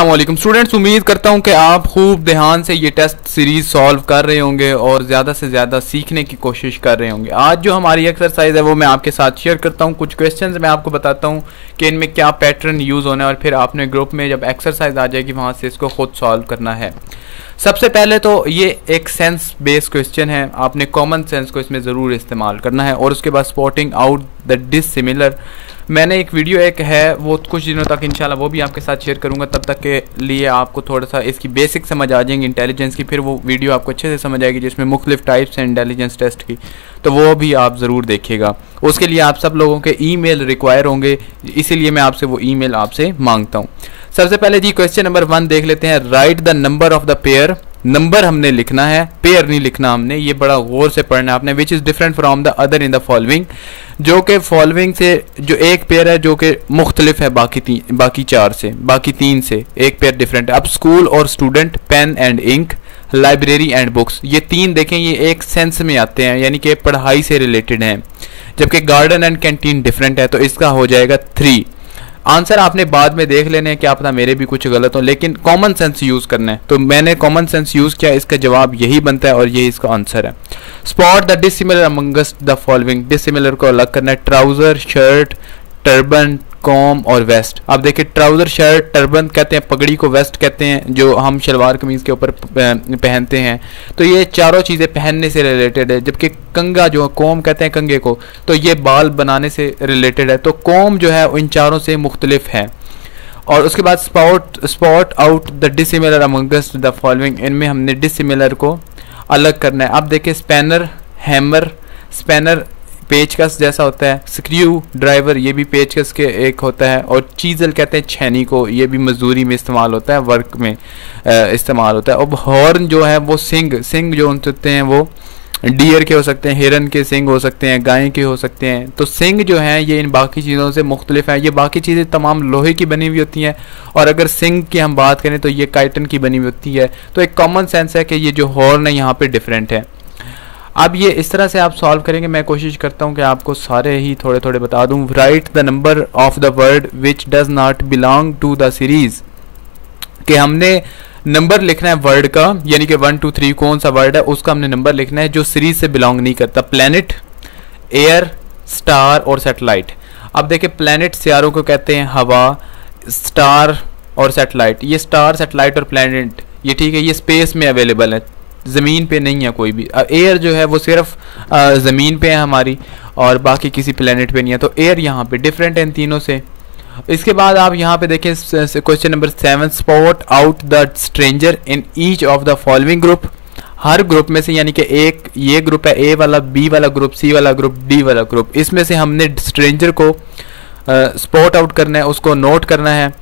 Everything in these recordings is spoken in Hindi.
अस्सलाम वालेकुम स्टूडेंट्स, उम्मीद करता हूं कि आप खूब ध्यान से ये टेस्ट सीरीज सॉल्व कर रहे होंगे और ज़्यादा से ज़्यादा सीखने की कोशिश कर रहे होंगे। आज जो हमारी एक्सरसाइज है वो मैं आपके साथ शेयर करता हूं। कुछ क्वेश्चंस मैं आपको बताता हूं कि इनमें क्या पैटर्न यूज़ होना है और फिर आपने ग्रुप में जब एक्सरसाइज आ जाएगी वहाँ से इसको खुद सॉल्व करना है। सबसे पहले तो ये एक सेंस बेस्ड क्वेश्चन है, आपने कॉमन सेंस को इसमें ज़रूर इस्तेमाल करना है। और उसके बाद स्पॉटिंग आउट द डिसिमिलर, मैंने एक वीडियो एक है वो कुछ दिनों तक इंशाल्लाह वो भी आपके साथ शेयर करूंगा, तब तक के लिए आपको थोड़ा सा इसकी बेसिक समझ आ जाएंगी इंटेलिजेंस की। फिर वो वीडियो आपको अच्छे से समझ आएगी जिसमें मुख्तलिफ टाइप्स हैं इंटेलिजेंस टेस्ट की, तो वो भी आप ज़रूर देखिएगा। उसके लिए आप सब लोगों के ईमेल रिक्वायर होंगे, इसीलिए मैं आपसे वो ईमेल आपसे मांगता हूँ। सबसे पहले जी क्वेश्चन नंबर 1 देख लेते हैं। Right the number of the pair, number हमने लिखना है, पेयर नहीं लिखना हमने, ये बड़ा गौर से पढ़ना है आपने। Which is different from the other in the following, जो कि फॉलोइंग से जो एक पेयर है जो कि मुख्तलिफ है बाकी 4 से, बाकी 3 से एक पेयर डिफरेंट है। अब स्कूल और student, pen and ink, library and books, ये 3 देखें ये एक सेंस में आते हैं यानी कि पढ़ाई से रिलेटेड हैं, जबकि गार्डन एंड कैंटीन डिफरेंट है, तो इसका हो जाएगा 3। आंसर आपने बाद में देख लेने हैं, क्या पता मेरे भी कुछ गलत हो, लेकिन कॉमन सेंस यूज़ करना है। तो मैंने कॉमन सेंस यूज़ किया, इसका जवाब यही बनता है और यही इसका आंसर है। Spot the dissimilar amongst the following, dissimilar को अलग करना है। ट्राउज़र, शर्ट, टर्बन, कॉम और वेस्ट। अब देखिए ट्राउज़र, शर्ट, टर्बन कहते हैं पगड़ी को, वेस्ट कहते हैं जो हम शलवार कमीज़ के ऊपर पहनते हैं, तो ये चारों चीज़ें पहनने से रिलेटेड है। जबकि कंगा जो कॉम कहते हैं कंगे को, तो ये बाल बनाने से रिलेटेड है, तो कॉम जो है इन चारों से मुख्तलिफ है। और उसके बाद spot out the dissimilar amongst the following, इनमें हमने डिसिमिलर को अलग करना है। अब देखिए स्पैनर, हैमर, स्पैनर पेचकस जैसा होता है, स्क्रू ड्राइवर ये भी पेचकस के एक होता है, और चीज़ल कहते हैं छेनी को, ये भी मजदूरी में इस्तेमाल होता है, वर्क में इस्तेमाल होता है। और हॉर्न जो है वो सिंग जो होते हैं वो डियर के हो सकते हैं, हिरन के सिंग हो सकते हैं, गाय के हो सकते हैं। तो सिंग जो है ये इन बाकी चीज़ों से मुख्तलिफ है, ये बाकी चीज़ें तमाम लोहे की बनी हुई होती हैं, और अगर सिंग की हम बात करें तो ये काइटन की बनी हुई होती है। तो एक कॉमन सेंस है कि ये जो हॉर्न है यहाँ पे डिफरेंट है। अब ये इस तरह से आप सॉल्व करेंगे, मैं कोशिश करता हूँ कि आपको सारे ही थोड़े थोड़े बता दूँ। Write the number of the word which does not belong to the series, कि हमने नंबर लिखना है वर्ड का, यानी कि 1 2 3 कौन सा वर्ड है उसका हमने नंबर लिखना है जो सीरीज से बिलोंग नहीं करता। प्लैनेट, एयर, स्टार और सैटेलाइट। अब देखिए प्लैनेट सियारों को कहते हैं, हवा, स्टार और सैटेलाइट, ये स्टार, सैटेलाइट और प्लैनेट ये ठीक है, ये स्पेस में अवेलेबल है, ज़मीन पे नहीं है कोई भी। एयर जो है वो सिर्फ ज़मीन पे है हमारी, और बाकी किसी प्लेनेट पे नहीं है, तो एयर यहाँ पे डिफरेंट है इन तीनों से। इसके बाद आप यहाँ पे देखें question number 7, spot out the stranger in each of the following group, her group में से, यानी कि एक ये ग्रुप है ए वाला, बी वाला ग्रुप, सी वाला ग्रुप, डी वाला ग्रुप, इसमें से हमने स्ट्रेंजर को स्पॉट आउट करना है, उसको नोट करना है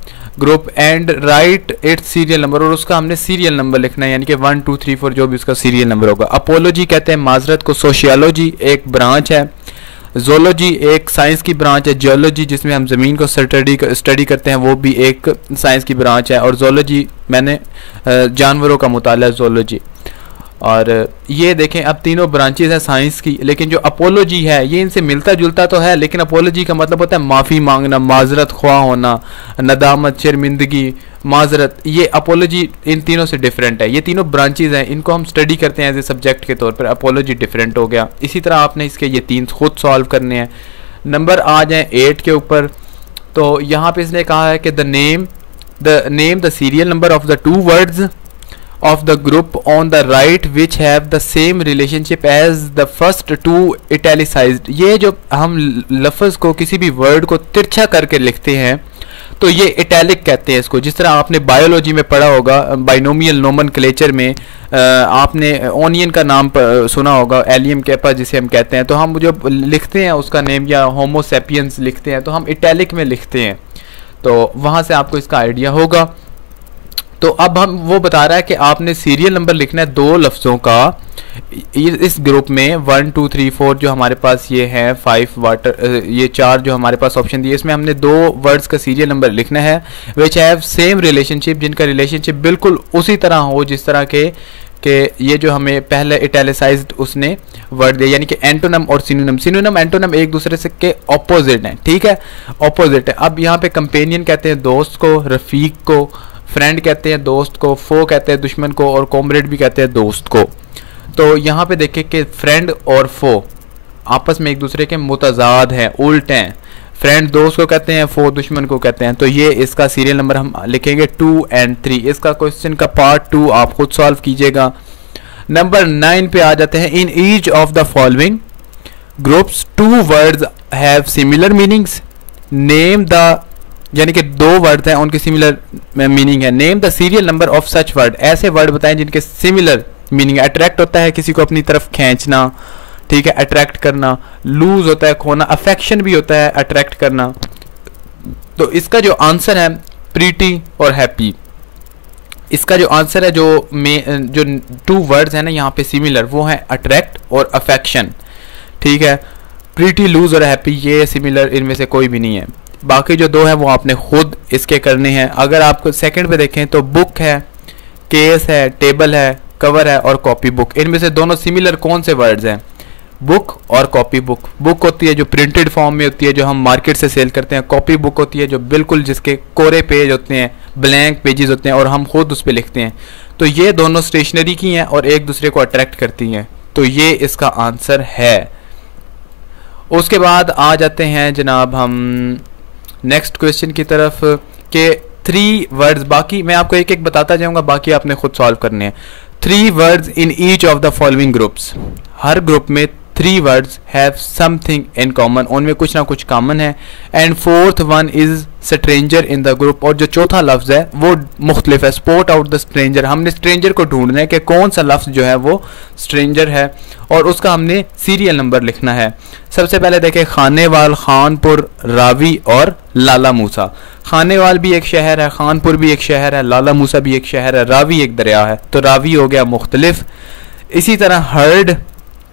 group, and right it's serial number, और उसका हमने सीरियल नंबर लिखना है, यानी कि 1 2 3 4 जो भी उसका सीरियल नंबर होगा। अपोलॉजी कहते हैं माजरत को, सोशियोलॉजी एक ब्रांच है, जोलॉजी एक साइंस की ब्रांच है, जियोलॉजी जिसमें हम ज़मीन को स्टडी करते हैं वो भी एक साइंस की ब्रांच है, और जोलॉजी मैंने जानवरों का मुताला जोलॉजी। और ये देखें अब तीनों ब्रांचेस हैं साइंस की, लेकिन जो अपोलॉजी है ये इनसे मिलता जुलता तो है, लेकिन अपोलॉजी का मतलब होता है माफ़ी मांगना, माजरत ख्वाह होना, नदामत, शर्मिंदगी, माजरत, ये अपोलॉजी इन तीनों से डिफरेंट है। ये तीनों ब्रांचेस हैं, इनको हम स्टडी करते हैं एज ए सब्जेक्ट के तौर पर, अपोलॉजी डिफरेंट हो गया। इसी तरह आपने इसके ये 3 खुद सॉल्व करने हैं। नंबर आ जाए 8 के ऊपर, तो यहाँ पे इसने कहा है कि the name the serial number of the 2 words of the group on the right which have the same relationship as the first 2 italicized। ये जो हम लफ्ज़ को किसी भी वर्ड को तिरछा करके लिखते हैं तो ये इटैलिक कहते हैं इसको। जिस तरह आपने बायोलॉजी में पढ़ा होगा, बाइनोमियल नोमेनक्लेचर में आपने ओनियन का नाम सुना होगा, एलियम कैपा जिसे हम कहते हैं, तो हम जब लिखते हैं उसका नेम या होमो सैपियंस लिखते हैं तो हम इटैलिक में लिखते हैं, तो वहाँ से आपको इसका आइडिया होगा। तो अब हम वो बता रहा है कि आपने सीरियल नंबर लिखना है 2 लफ्ज़ों का इस ग्रुप में, 1 2 3 4 जो हमारे पास ये है, 5 वाटर, ये 4 जो हमारे पास ऑप्शन दिए, इसमें हमने 2 वर्ड्स का सीरियल नंबर लिखना है विच हैव सेम रिलेशनशिप, जिनका रिलेशनशिप बिल्कुल उसी तरह हो जिस तरह के ये जो हमें पहले इटैलिसाइज्ड उसने वर्ड दिया, यानी कि एंटोनम और सिनोनिम एंटोनम एक दूसरे से के ऑपोजिट हैं, ठीक है, ऑपोजिट है। अब यहाँ पे कंपेनियन कहते हैं दोस्त को, रफीक को, फ्रेंड कहते हैं दोस्त को, फो कहते हैं दुश्मन को, और कॉमरेड भी कहते हैं दोस्त को। तो यहाँ पे देखें कि फ्रेंड और फो आपस में एक दूसरे के मुतजाद हैं, उल्ट हैं। फ्रेंड दोस्त को कहते हैं, फो दुश्मन को कहते हैं। तो ये इसका सीरियल नंबर हम लिखेंगे 2 और 3। इसका क्वेश्चन का पार्ट 2 आप खुद सॉल्व कीजिएगा। नंबर 9 पे आ जाते हैं। In each of the following groups 2 words have similar meanings, name the, यानी कि 2 वर्ड हैं उनके सिमिलर मीनिंग है। Name the serial number of such word, ऐसे वर्ड बताएं जिनके सिमिलर मीनिंग है। अट्रैक्ट होता है किसी को अपनी तरफ खींचना, ठीक है, अट्रैक्ट करना। लूज होता है खोना, अफेक्शन भी होता है अट्रैक्ट करना। तो इसका जो आंसर है प्रीटी और हैप्पी। इसका जो आंसर है जो 2 वर्ड्स हैं ना यहाँ पे सिमिलर, वो है अट्रैक्ट और अफेक्शन, ठीक है। प्रीटी, लूज और हैप्पी ये सिमिलर इनमें से कोई भी नहीं है। बाकी जो 2 हैं वो आपने खुद इसके करने हैं। अगर आपको सेकंड पे देखें तो बुक है, केस है, टेबल है, कवर है और कॉपी बुक। इनमें से दोनों सिमिलर कौन से वर्ड्स हैं? बुक और कॉपी बुक। बुक होती है जो प्रिंटेड फॉर्म में होती है, जो हम मार्केट से सेल करते हैं। कॉपी बुक होती है जो बिल्कुल जिसके कोरे पेज होते हैं, ब्लैंक पेजेस होते हैं और हम खुद उस पर लिखते हैं। तो ये दोनों स्टेशनरी की हैं और एक दूसरे को अट्रैक्ट करती हैं। तो ये इसका आंसर है। उसके बाद आ जाते हैं जनाब हम नेक्स्ट क्वेश्चन की तरफ के 3 वर्ड्स, बाकी मैं आपको एक एक बताता जाऊंगा, बाकी आपने खुद सॉल्व करने हैं। 3 words in each of the following groups, her group में 3 words have something in common, उनमें कुछ ना कुछ कॉमन है। And 4th one is stranger in the group, और जो चौथा लफ्ज है वो मुख्तलिफ है। स्पॉट आउट द स्ट्रेंजर, हमने स्ट्रेंजर को ढूंढना है कि कौन सा लफ्ज जो है वो स्ट्रेंजर है और उसका हमने सीरियल नंबर लिखना है। सबसे पहले देखें खानेवाल, खानपुर, रावी और लाला मूसा। खानेवाल भी एक शहर है, खानपुर भी एक शहर है, लाला मूसा भी एक शहर है, रावी एक दरिया है। तो रावी हो गया मुख्तलिफ। इसी तरह हर्ड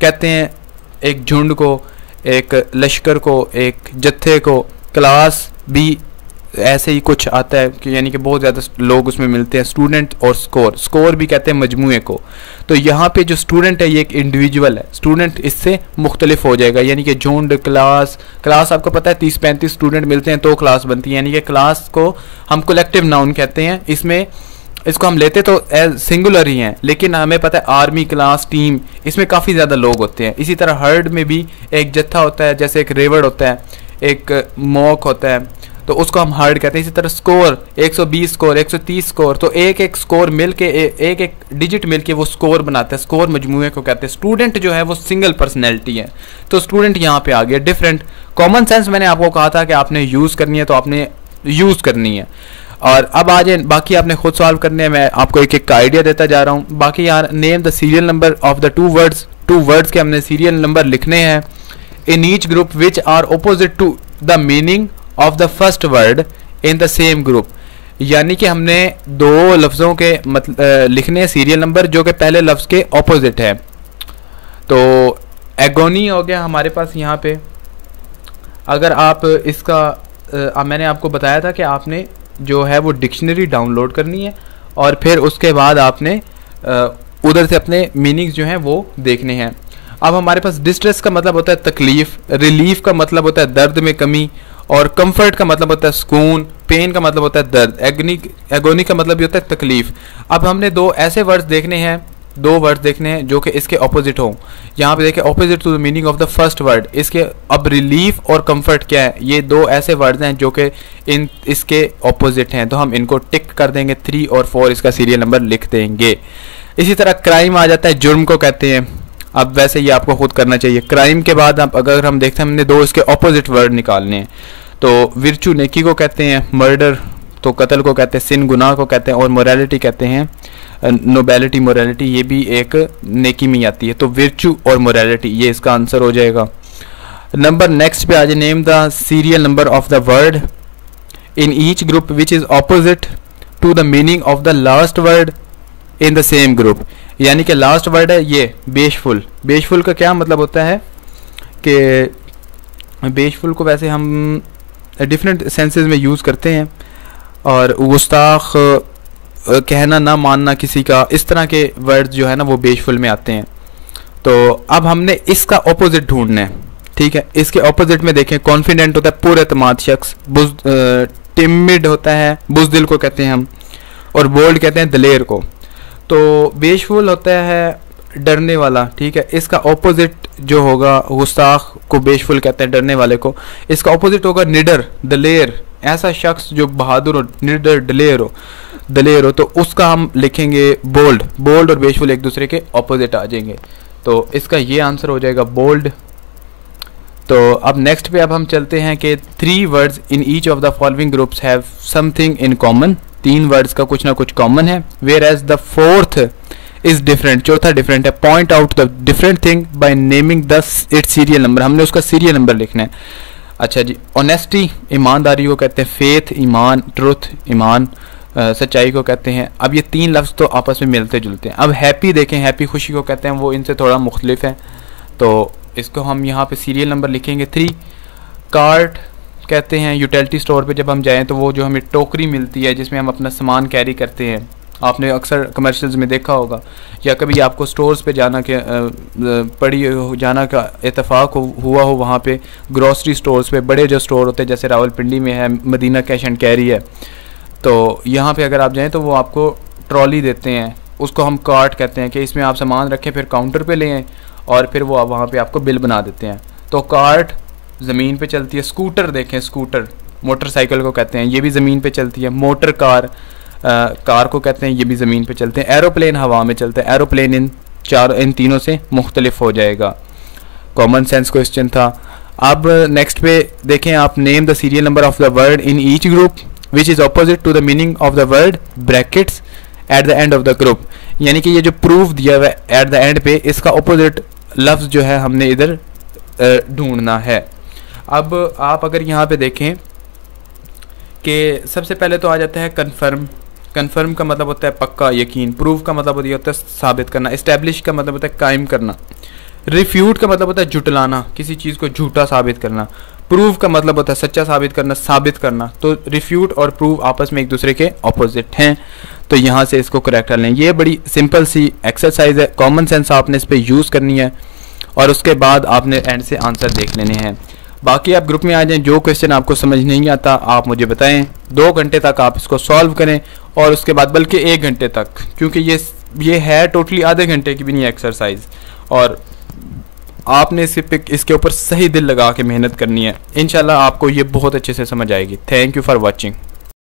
कहते हैं एक झुंड को, एक लश्कर को, एक जत्थे को। क्लास भी ऐसे ही कुछ आता है कि यानी कि बहुत ज़्यादा लोग उसमें मिलते हैं। स्टूडेंट और स्कोर, स्कोर भी कहते हैं मजमूए को। तो यहाँ पे जो स्टूडेंट है ये एक इंडिविजुअल है, स्टूडेंट इससे मुख्तलिफ हो जाएगा। यानी कि झुंड, क्लास, क्लास आपको पता है 30-35 स्टूडेंट मिलते हैं तो क्लास बनती है। यानी कि क्लास को हम कलेक्टिव नाउन कहते हैं। इसमें इसको हम लेते तो एज सिंगुलर ही हैं, लेकिन हमें पता है आर्मी, क्लास, टीम, इसमें काफ़ी ज़्यादा लोग होते हैं। इसी तरह हर्ड में भी एक जत्था होता है, जैसे एक रेवड़ होता है, एक मॉक होता है, तो उसको हम हर्ड कहते हैं। इसी तरह स्कोर 120 स्कोर, 130 स्कोर, तो एक एक स्कोर मिल के एक एक डिजिट मिल के वो स्कोर बनाता है। स्कोर मजमूए को कहते हैं। स्टूडेंट जो है वो सिंगल पर्सनैलिटी है, तो स्टूडेंट यहाँ पे आ गया। डिफरेंट कॉमन सेंस मैंने आपको कहा था कि आपने यूज़ करनी है, तो आपने यूज़ करनी है। और अब आ जाए बाकी आपने खुद सॉल्व करने हैं। मैं आपको एक एक का आइडिया देता जा रहा हूँ। बाकी यार name the serial number of the 2 words, 2 words के हमने सीरियल नंबर लिखने हैं। In each group which are opposite to the meaning of the first word in the same group, यानी कि हमने 2 लफ्ज़ों के लिखने हैं सीरियल नंबर जो कि पहले लफ्ज़ के ऑपोजिट है। तो एगोनी हो गया हमारे पास यहाँ पे। अगर आप इसका मैंने आपको बताया था कि आपने जो है वो डिक्शनरी डाउनलोड करनी है और फिर उसके बाद आपने उधर से अपने मीनिंग्स जो हैं वो देखने हैं। अब हमारे पास डिस्ट्रेस का मतलब होता है तकलीफ़, रिलीफ का मतलब होता है दर्द में कमी, और कंफर्ट का मतलब होता है सुकून, पेन का मतलब होता है दर्द, एगोनी का मतलब भी होता है तकलीफ। अब हमने 2 ऐसे वर्ड्स देखने हैं, 2 वर्ड्स देखने हैं जो कि इसके ऑपोजिट हों। यहाँ पे देखें opposite to the meaning of the first word. इसके अब रिलीफ और कंफर्ट क्या है, ये 2 ऐसे वर्ड्स हैं जो कि इसके ऑपोजिट हैं। तो हम इनको टिक कर देंगे, 3 और 4 इसका सीरियल नंबर लिख देंगे। इसी तरह क्राइम आ जाता है, जुर्म को कहते हैं। अब वैसे ये आपको खुद करना चाहिए। क्राइम के बाद अब अगर हम देखते हैं हमने 2 इसके ऑपोजिट वर्ड निकालने हैं। तो विर्चू नेकी को कहते हैं, मर्डर तो कत्ल को कहते हैं, सिन गुनाह को कहते हैं, और मोरालिटी कहते हैं नोबेलिटी, मोरालिटी ये भी एक नेकी में आती है। तो विर्चू और मोरालिटी ये इसका आंसर हो जाएगा। नंबर नेक्स्ट पे आ जाए। Name the serial number of the word in each group which is opposite to the meaning of the last word in the same group. यानी कि लास्ट वर्ड है ये बेशफुल। बेशफुल का क्या मतलब होता है कि बेशफुल को वैसे हम डिफरेंट सेंसेस में यूज़ करते हैं, और गुस्ताख, कहना ना मानना किसी का, इस तरह के वर्ड्स जो है ना वो बेशफुल में आते हैं। तो अब हमने इसका ऑपोजिट ढूंढना है, ठीक है। इसके ऑपोजिट में देखें, कॉन्फिडेंट होता है पुरएतमाद शख्स, टिमिड होता है बुज़दिल को कहते हैं हम, और बोल्ड कहते हैं दलेर को। तो बेशफुल होता है डरने वाला, ठीक है। इसका ऑपोजिट जो होगा, गुस्ताख को बेशफुल कहते हैं, डरने वाले को। इसका ऑपोजिट होगा निडर, दलेर, ऐसा शख्स जो बहादुर हो, निडर दलेर हो, तो उसका हम लिखेंगे बोल्ड। बोल्ड और बेशफुल एक दूसरे के ऑपोजिट आ जाएंगे, तो इसका ये आंसर हो जाएगा बोल्ड। तो अब नेक्स्ट पे अब हम चलते हैं कि 3 words in each of the following groups have something in common. 3 words का कुछ ना कुछ कॉमन है। Whereas the fourth is different, चौथा डिफरेंट है। Point out the different thing by naming the its serial number, हमने उसका सीरियल नंबर लिखना है। अच्छा जी, ऑनेस्टी ईमानदारी को कहते हैं, फेथ ईमान, ट्रुथ ईमान सच्चाई को कहते हैं। अब ये 3 लफ्ज़ तो आपस में मिलते जुलते हैं। अब हैप्पी देखें, हैप्पी खुशी को कहते हैं, वो इनसे थोड़ा मुख्तलिफ है, तो इसको हम यहाँ पे सीरियल नंबर लिखेंगे 3। कार्ट कहते हैं यूटिलिटी स्टोर पे जब हम जाएं तो वो जो हमें टोकरी मिलती है जिसमें हम अपना सामान कैरी करते हैं, आपने अक्सर कमर्शियल्स में देखा होगा, या कभी आपको स्टोर्स पे जाना के जाना का इत्तेफाक हुआ हो, वहाँ पे ग्रॉसरी स्टोर्स पे, बड़े जो स्टोर होते हैं जैसे रावलपिंडी में है, मदीना कैश एंड कैरी है, तो यहाँ पे अगर आप जाएं तो वो आपको ट्रॉली देते हैं, उसको हम कार्ट कहते हैं कि इसमें आप सामान रखें, फिर काउंटर पे ले आएं और फिर वो वहाँ पे आपको बिल बना देते हैं। तो कार्ट ज़मीन पे चलती है। स्कूटर देखें, स्कूटर मोटरसाइकिल को कहते हैं, ये भी ज़मीन पे चलती है। मोटर कार कार को कहते हैं, ये भी ज़मीन पे चलते हैं। एरोप्लेन हवा में चलते हैं। एरोप्लेन इन तीनों से मुख्तलिफ हो जाएगा। कॉमन सेंस क्वेश्चन था। अब नेक्स्ट पे देखें आप, name the serial number of the word in each group which is opposite to the meaning of the word brackets at the end of the group. यानी कि ये जो प्रूफ दिया हुआ है एट द एंड पे, इसका ऑपोजिट लफ्ज़ जो है हमने इधर ढूंढना है। अब आप अगर यहाँ पे देखें कि सबसे पहले तो आ जाता है कन्फर्म। कन्फर्म का मतलब होता है पक्का, यकीन। प्रूफ का मतलब होता है साबित करना। इस्टेब्लिश का मतलब होता है कायम करना। रिफ्यूट का मतलब होता है जुटलाना, किसी चीज़ को झूठा साबित करना। प्रूव का मतलब होता है सच्चा साबित करना, साबित करना। तो रिफ्यूट और प्रूव आपस में एक दूसरे के ऑपोजिट हैं, तो यहाँ से इसको करेक्ट कर लें। ये बड़ी सिंपल सी एक्सरसाइज है, कॉमन सेंस आपने इस पर यूज़ करनी है और उसके बाद आपने एंड से आंसर देख लेने हैं। बाकी आप ग्रुप में आ जाएं, जो क्वेश्चन आपको समझ नहीं आता आप मुझे बताएं। 2 घंटे तक आप इसको सॉल्व करें और उसके बाद बल्कि 1 घंटे तक, क्योंकि ये है टोटली आधे घंटे की भी नहीं एक्सरसाइज, और आपने इसके ऊपर सही दिल लगा के मेहनत करनी है। इंशाल्लाह आपको ये बहुत अच्छे से समझ आएगी। Thank you for watching.